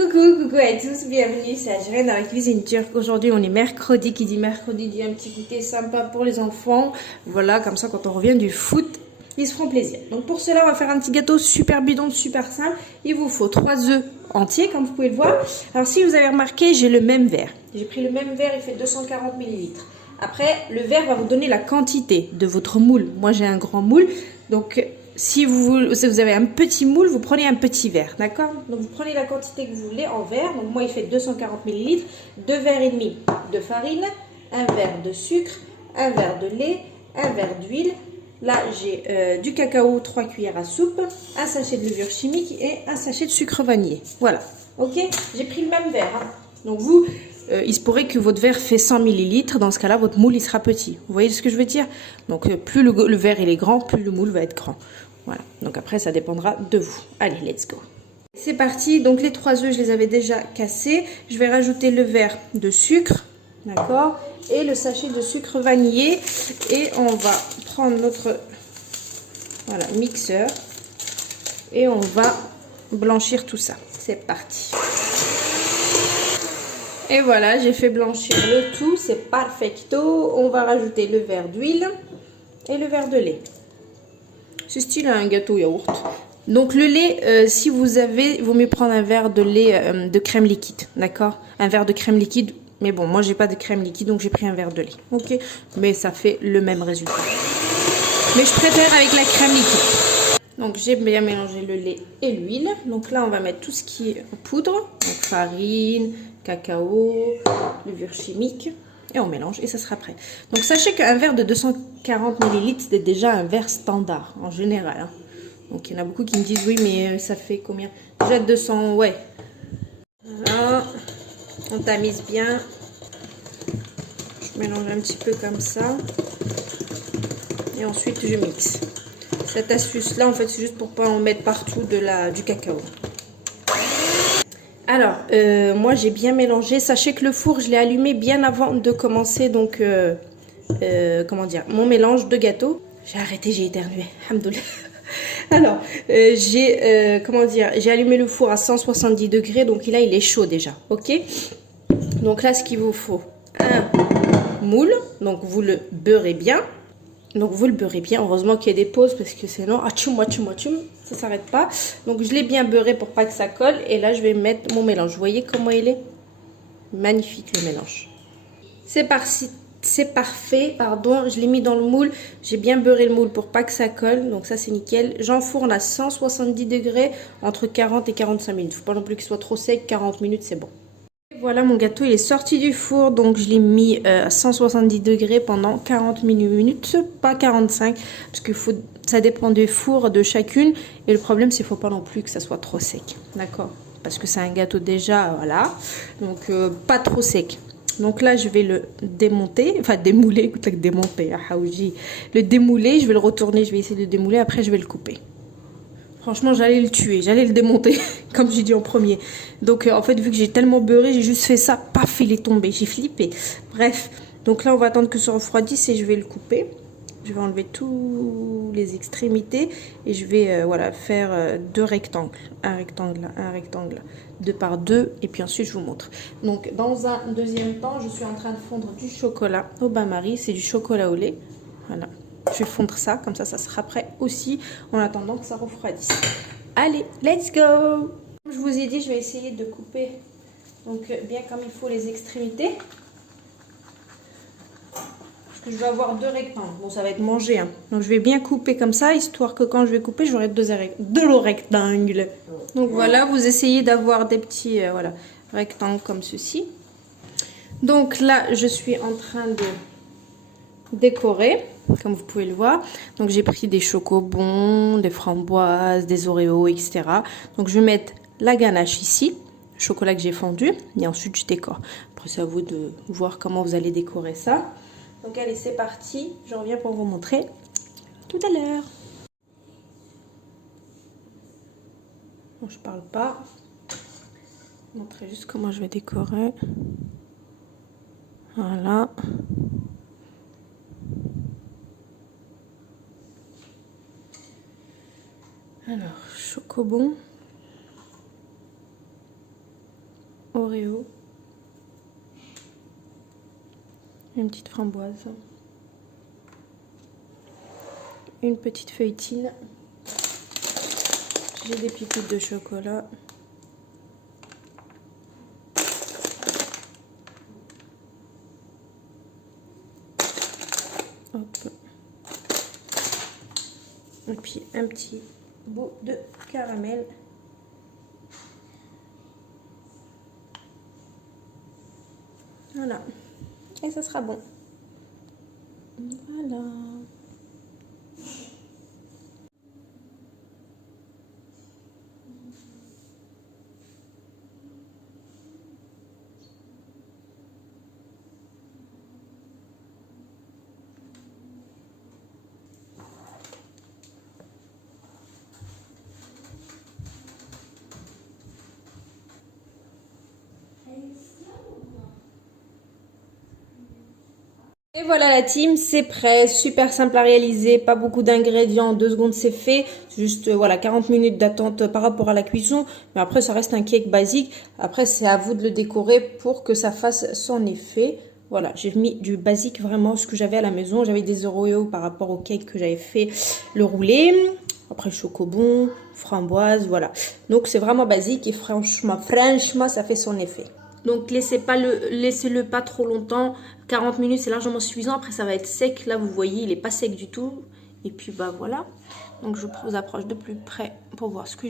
Coucou à tous, bienvenue, c'est Ajren dans la cuisine turque. Aujourd'hui on est mercredi, qui dit mercredi dit un petit goûter sympa pour les enfants. Voilà, comme ça quand on revient du foot, ils se feront plaisir. Donc pour cela on va faire un petit gâteau super bidon, super simple. Il vous faut 3 œufs entiers comme vous pouvez le voir. Alors si vous avez remarqué, j'ai le même verre. J'ai pris le même verre, il fait 240 ml. Après, le verre va vous donner la quantité de votre moule. Moi j'ai un grand moule, donc... Si vous avez un petit moule, vous prenez un petit verre, d'accord? Donc vous prenez la quantité que vous voulez en verre. Donc moi il fait 240 ml, 2 verres et demi de farine, un verre de sucre, un verre de lait, un verre d'huile. Là j'ai du cacao, 3 cuillères à soupe, un sachet de levure chimique et un sachet de sucre vanillé. Voilà, ok? J'ai pris le même verre, hein. Donc vous, il se pourrait que votre verre fait 100 ml. Dans ce cas-là, votre moule il sera petit. Vous voyez ce que je veux dire? Donc plus le verre il est grand, plus le moule va être grand. Voilà, donc après ça dépendra de vous. Allez, let's go. C'est parti, donc les 3 œufs je les avais déjà cassés. Je vais rajouter le verre de sucre, d'accord, et le sachet de sucre vanillé. Et on va prendre notre mixeur et on va blanchir tout ça. C'est parti. Et voilà, j'ai fait blanchir le tout, c'est perfecto. On va rajouter le verre d'huile et le verre de lait. Ce style à un gâteau yaourt. Donc le lait, si vous avez, il vaut mieux prendre un verre de lait de crème liquide, d'accord? Un verre de crème liquide, mais bon, moi j'ai pas de crème liquide, donc j'ai pris un verre de lait, ok? Mais ça fait le même résultat. Mais je préfère avec la crème liquide. Donc j'ai bien mélangé le lait et l'huile. Donc là on va mettre tout ce qui est en poudre, donc farine, cacao, levure chimique. Et on mélange et ça sera prêt. Donc sachez qu'un verre de 240 ml c'est déjà un verre standard en général, hein. Donc il y en a beaucoup qui me disent oui mais ça fait combien? Déjà 200, ouais. Voilà. On tamise bien. Je mélange un petit peu comme ça. Et ensuite je mixe. Cette astuce là en fait c'est juste pour pas en mettre partout du cacao. Alors, moi j'ai bien mélangé. Sachez que le four, je l'ai allumé bien avant de commencer donc, comment dire, mon mélange de gâteau. J'ai arrêté, j'ai éternué. Alhamdoulilah. Alors, comment dire, j'ai allumé le four à 170 degrés, donc là il est chaud déjà, ok? Donc là, ce qu'il vous faut, un moule, donc vous le beurrez bien. Donc vous le beurrez bien, heureusement qu'il y a des pauses parce que sinon, ça s'arrête pas. Donc je l'ai bien beurré pour pas que ça colle. Et là je vais mettre mon mélange. Vous voyez comment il est? Magnifique le mélange. C'est parfait, pardon. Je l'ai mis dans le moule. J'ai bien beurré le moule pour pas que ça colle. Donc ça c'est nickel. J'enfourne à 170 degrés entre 40 et 45 minutes. Faut pas non plus qu'il soit trop sec, 40 minutes c'est bon. Voilà, mon gâteau il est sorti du four, donc je l'ai mis à 170 degrés pendant 40 minutes, pas 45, parce que ça dépend des fours de chacune. Et le problème c'est qu'il ne faut pas non plus que ça soit trop sec, d'accord? Parce que c'est un gâteau déjà, voilà, donc pas trop sec. Donc là je vais le démonter, enfin démouler, écoute démonter, le démouler, je vais le retourner, je vais essayer de le démouler, après je vais le couper. Franchement, j'allais le tuer, j'allais le démonter, comme j'ai dit en premier. Donc, en fait, vu que j'ai tellement beurré, j'ai juste fait ça, paf, il est tombé. J'ai flippé. Bref, donc là, on va attendre que ça refroidisse et je vais le couper. Je vais enlever tous les extrémités et je vais voilà, faire 2 rectangles. Un rectangle là, un rectangle là. 2 par 2 et puis ensuite, je vous montre. Donc, dans un deuxième temps, je suis en train de fondre du chocolat au bain-marie. C'est du chocolat au lait. Voilà. Je vais fondre ça, comme ça sera prêt aussi en attendant que ça refroidisse. Allez, let's go! Comme je vous ai dit, je vais essayer de couper donc bien comme il faut les extrémités. Parce que je vais avoir 2 rectangles. Bon, ça va être mangé, hein. Donc je vais bien couper comme ça, histoire que quand je vais couper, j'aurai 2 rectangles. Donc voilà, vous essayez d'avoir des petits voilà, rectangles comme ceci. Donc là, je suis en train de décorer, comme vous pouvez le voir. Donc j'ai pris des chocobons, des framboises, des oreos, etc. Donc je vais mettre la ganache ici, le chocolat que j'ai fondu, et ensuite je décore. Après c'est à vous de voir comment vous allez décorer ça. Donc allez, c'est parti, je reviens pour vous montrer tout à l'heure. Bon, je parle pas, je vais vous montrer juste comment je vais décorer. Voilà. Alors, chocobon. Oreo. Une petite framboise. Une petite feuilletine. J'ai des pépites de chocolat. Hop. Et puis un petit bout de caramel. Voilà. Et ça sera bon. Voilà. Et voilà la team, c'est prêt, super simple à réaliser, pas beaucoup d'ingrédients, en 2 secondes c'est fait, juste voilà 40 minutes d'attente par rapport à la cuisson, mais après ça reste un cake basique, après c'est à vous de le décorer pour que ça fasse son effet. Voilà, j'ai mis du basique vraiment ce que j'avais à la maison, j'avais des Oreos par rapport au cake que j'avais fait le roulé, après chocobon, framboise, voilà. Donc c'est vraiment basique et franchement ça fait son effet. Donc laissez-le pas trop longtemps, 40 minutes c'est largement suffisant, après ça va être sec, là vous voyez il est pas sec du tout, et puis bah voilà, donc je vous approche de plus près pour voir ce que